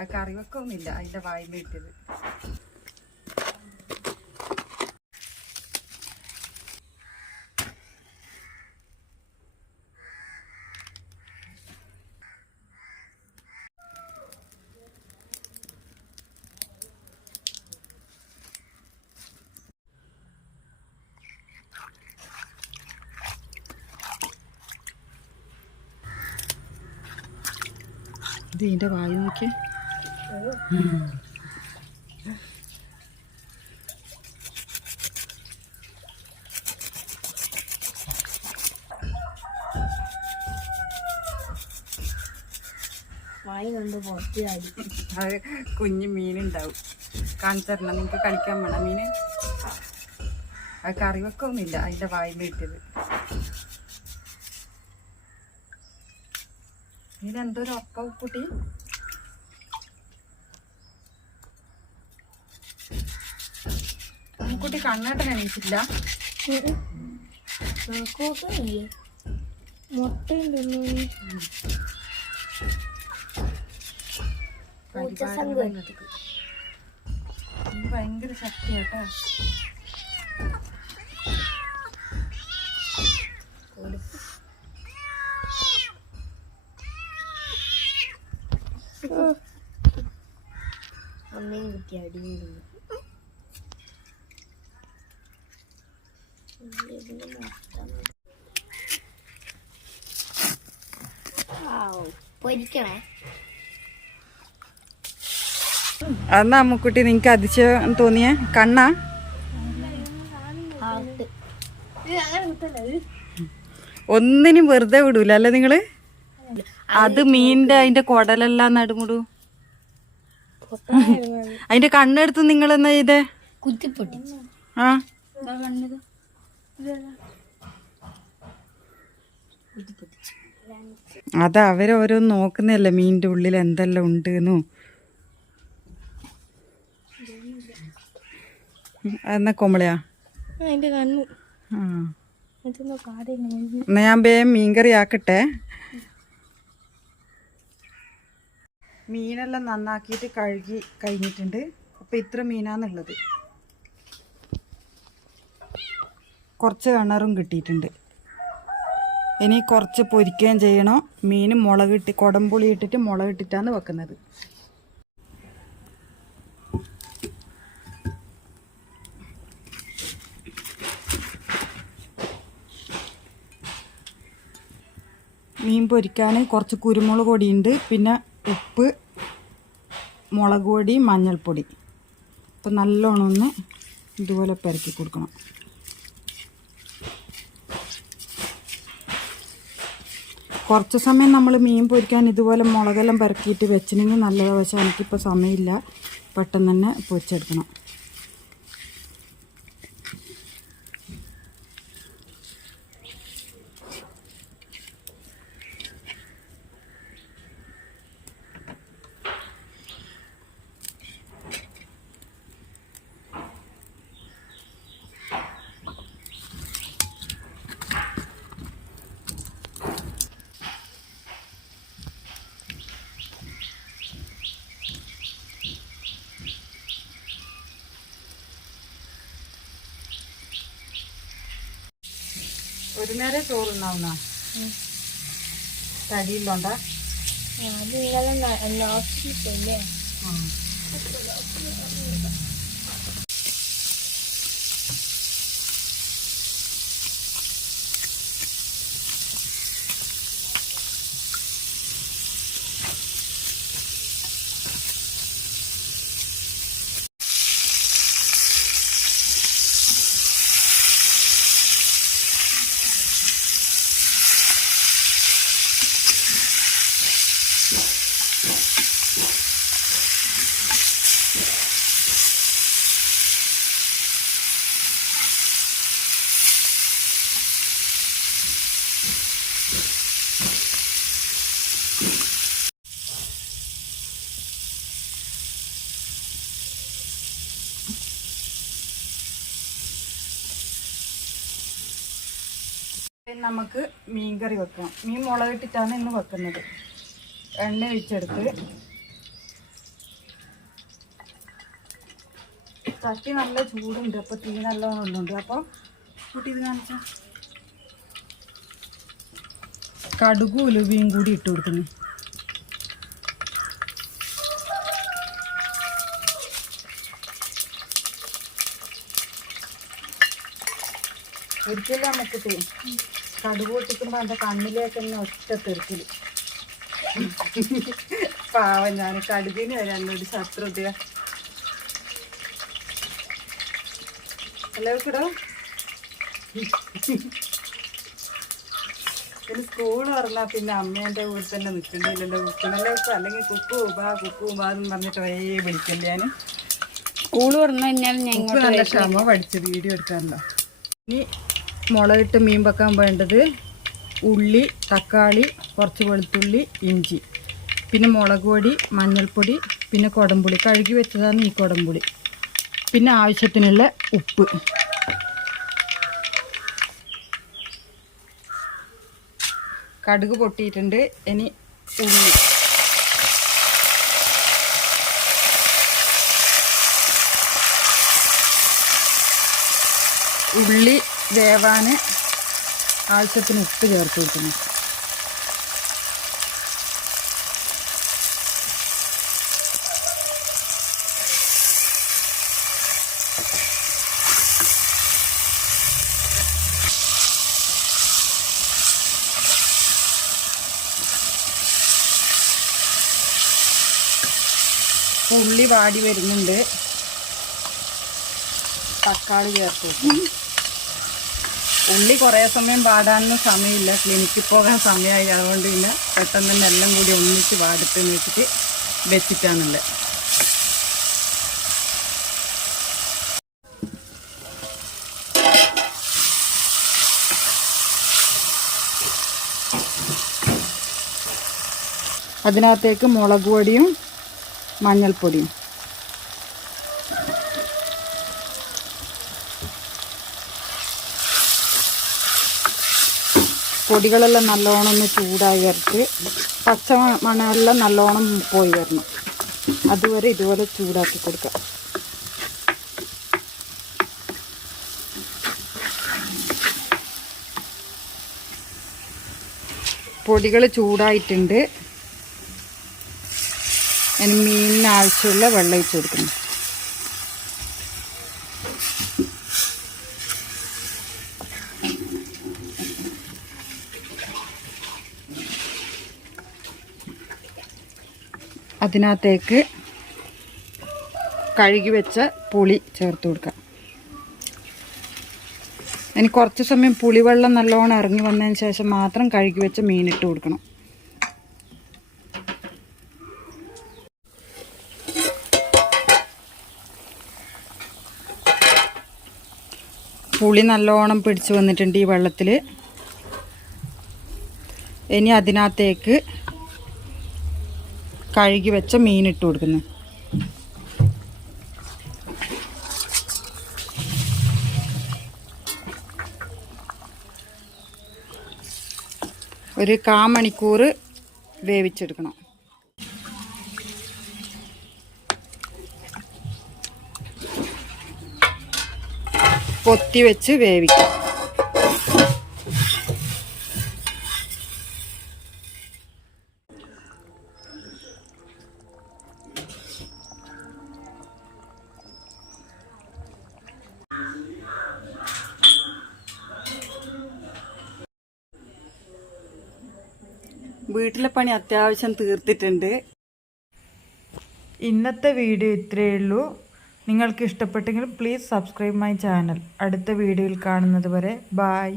അത് കറി വെക്കൊന്നുമില്ല, അതിൻ്റെ വായ്മ ഇട്ടത്. ഇതിൻ്റെ വായു നോക്കി. അത് കുഞ്ഞു മീനുണ്ടാവും, കാണിച്ചരണം. നിങ്ങൾക്ക് കളിക്കാൻ വേണം മീന്. അത് കറി വെക്കൊന്നുമില്ല, അതിൻ്റെ വായ്മ ഇട്ടത്. ഇതിനെന്തൊരു ഒക്ക കുട്ടി. കുട്ടി കണ്ണാട്ടൻ എണീച്ചില്ല. ഭയങ്കര ശക്തിയാട്ടോ. അമ്മയും കുട്ടി അടിയുണ്ട്. പൊരിക്കണേ. അന്നാ അമ്മുക്കുട്ടി നിങ്ങക്ക് അതിശയം തോന്നിയ കണ്ണാ? ഒന്നിനും വെറുതെ വിടൂല അല്ലേ നിങ്ങള്? അത് മീനിന്റെ അതിന്റെ കുടലെല്ലാം നടുമുടു. അതിന്റെ കണ്ണെടുത്ത് നിങ്ങൾ എന്നാ ചെയ്തേ? കുത്തിപ്പൊട്ടി. ആ അത് അവരോരോന്ന് നോക്കുന്നല്ലേ മീനിന്റെ ഉള്ളിൽ എന്തെല്ലാം ഉണ്ട് എന്നു. എന്നാ കൊമ്പളയാ എന്നാ ഞാൻ വേഗം മീൻകറി ആക്കട്ടെ. മീനെല്ലാം നന്നാക്കിയിട്ട് കഴുകി കഴിഞ്ഞിട്ടുണ്ട്. അപ്പം ഇത്ര മീനാന്നുള്ളത്. കുറച്ച് കിണറും കിട്ടിയിട്ടുണ്ട്. ഇനി കുറച്ച് പൊരിക്കുകയും ചെയ്യണം. മീൻ മുളകിട്ട് കുടംപുളി ഇട്ടിട്ട് മുളകിട്ടിട്ടാണ് വെക്കുന്നത്. മീൻ പൊരിക്കാൻ കുറച്ച് കുരുമുളക് പൊടിയുണ്ട്, പിന്നെ ഉപ്പ്, മുളക് പൊടി, മഞ്ഞൾപ്പൊടി. അപ്പം നല്ലോണം ഒന്ന് ഇതുപോലെ പെരക്കി കൊടുക്കണം. കുറച്ച് സമയം നമ്മൾ മീൻ പൊരിക്കാൻ ഇതുപോലെ മുളകെല്ലാം പെരക്കിയിട്ട് വെച്ചിട്ടുണ്ടെങ്കിൽ നല്ലതാണ്. പക്ഷേ എനിക്കിപ്പോൾ സമയമില്ല, പെട്ടെന്ന് തന്നെ പൊരിച്ചെടുക്കണം. ഒരു നേരം ചോറുണ്ടാവുന്ന തടിയില്ലോണ്ടാ? നമുക്ക് മീൻ കറി വെക്കണം. മീൻ മുളകിട്ടിട്ടാണ് ഇന്ന് വെക്കുന്നത്. എണ്ണ ഒഴിച്ചെടുത്ത് ചട്ടി നല്ല ചൂടുണ്ട്. അപ്പോൾ തീ നല്ലോണം ഉള്ളുണ്ട്. അപ്പോൾ കൂട്ടി ഇത് കാണിച്ച കടുകും ഉലുവയും കൂടി ഇട്ട് കൊടുക്കുന്നു. ഒരിക്കലും നമുക്ക് കടുക് പൊട്ടിക്കുമ്പോൾ എൻ്റെ കണ്ണിലേക്ക് തന്നെ ഒറ്റ തെറിക്കല്. പാവം ഞാൻ കടുകിന് വരെ എന്നോട് ശത്രുത. എല്ലാവർക്കും ഇടോ. പിന്നെ സ്കൂൾ പറഞ്ഞാൽ പിന്നെ അമ്മേൻ്റെ വീട്ടിൽ തന്നെ നിൽക്കണ്ടില്ലല്ലോ. കുക്കിനെല്ലാവർക്കും അല്ലെങ്കിൽ കുക്കു എന്ന് പറഞ്ഞിട്ട് വിളിക്കല്ലേ ഞാൻ. സ്കൂൾ പറഞ്ഞു കഴിഞ്ഞാൽ ഞങ്ങൾ നല്ല ക്ഷമ പഠിച്ചത് വീഡിയോ എടുക്കാമല്ലോ. ഇനി മുളകിട്ട് മീൻ വെക്കാൻ വേണ്ടത് ഉള്ളി, തക്കാളി, കുറച്ച് വെളുത്തുള്ളി, ഇഞ്ചി, പിന്നെ മുളക് പൊടി, മഞ്ഞൾപ്പൊടി, പിന്നെ കുടംപുളി. കഴുകി വെച്ചതാണ് ഈ കുടംപുളി. പിന്നെ ആവശ്യത്തിനുള്ള ഉപ്പ്. കടുക് പൊട്ടിയിട്ടുണ്ട്. ഇനി ഉള്ളി. ഉള്ളി വേവാൻ ആവശ്യത്തിന് ഉപ്പ് ചേർത്ത് വെക്കുന്നു. ഉള്ളി വാടി വരുന്നുണ്ട്. തക്കാളി ചേർത്ത് വെക്കുന്നു. ഉള്ളി കുറേ സമയം വാടാനൊന്നും സമയമില്ല, ക്ലിനിക്കിൽ പോകാൻ സമയമായി. അതുകൊണ്ട് പിന്നെ പെട്ടെന്ന് തന്നെ എല്ലാം കൂടി ഒന്നിച്ച് വാടിട്ടെന്ന് വെച്ചിട്ട് വെച്ചിട്ടാണുള്ളത്. അതിനകത്തേക്ക് മുളക് പൊടിയും മഞ്ഞൾപ്പൊടിയും. പൊടികളെല്ലാം നല്ലോണം ഒന്ന് ചൂടായി വരച്ച് പച്ച മണമെല്ലാം നല്ലോണം പോയി വരണം. അതുവരെ ഇതുപോലെ ചൂടാക്കി കൊടുക്കുക. പൊടികൾ ചൂടായിട്ടുണ്ട്. ഇനി മീനിന് ആവശ്യമുള്ള വെള്ളം ഒഴിച്ച് കൊടുക്കണം. അതിനകത്തേക്ക് കഴുകി വെച്ച പുളി ചേർത്ത് കൊടുക്കാം. ഇനി കുറച്ച് സമയം പുളിവെള്ളം നല്ലോണം ഇറങ്ങി വന്നതിന് ശേഷം മാത്രം കഴുകി വെച്ച മീനിട്ട് കൊടുക്കണം. പുളി നല്ലോണം പിടിച്ച് വന്നിട്ടുണ്ട് ഈ വെള്ളത്തിൽ. ഇനി അതിനകത്തേക്ക് കഴുകി വെച്ച മീനിട്ട് കൊടുക്കുന്നു. ഒരു 1/4 മണിക്കൂർ വേവിച്ചെടുക്കണം. പൊത്തി വെച്ച് വേവിക്കാം. വീട്ടിലെ പണി അത്യാവശ്യം തീർത്തിട്ടുണ്ട്. ഇന്നത്തെ വീഡിയോ ഇത്രയേ ഉള്ളൂ. നിങ്ങൾക്ക് ഇഷ്ടപ്പെട്ടെങ്കിൽ പ്ലീസ് സബ്സ്ക്രൈബ് മൈ ചാനൽ. അടുത്ത വീഡിയോയിൽ കാണുന്നത് വരെ ബായ്.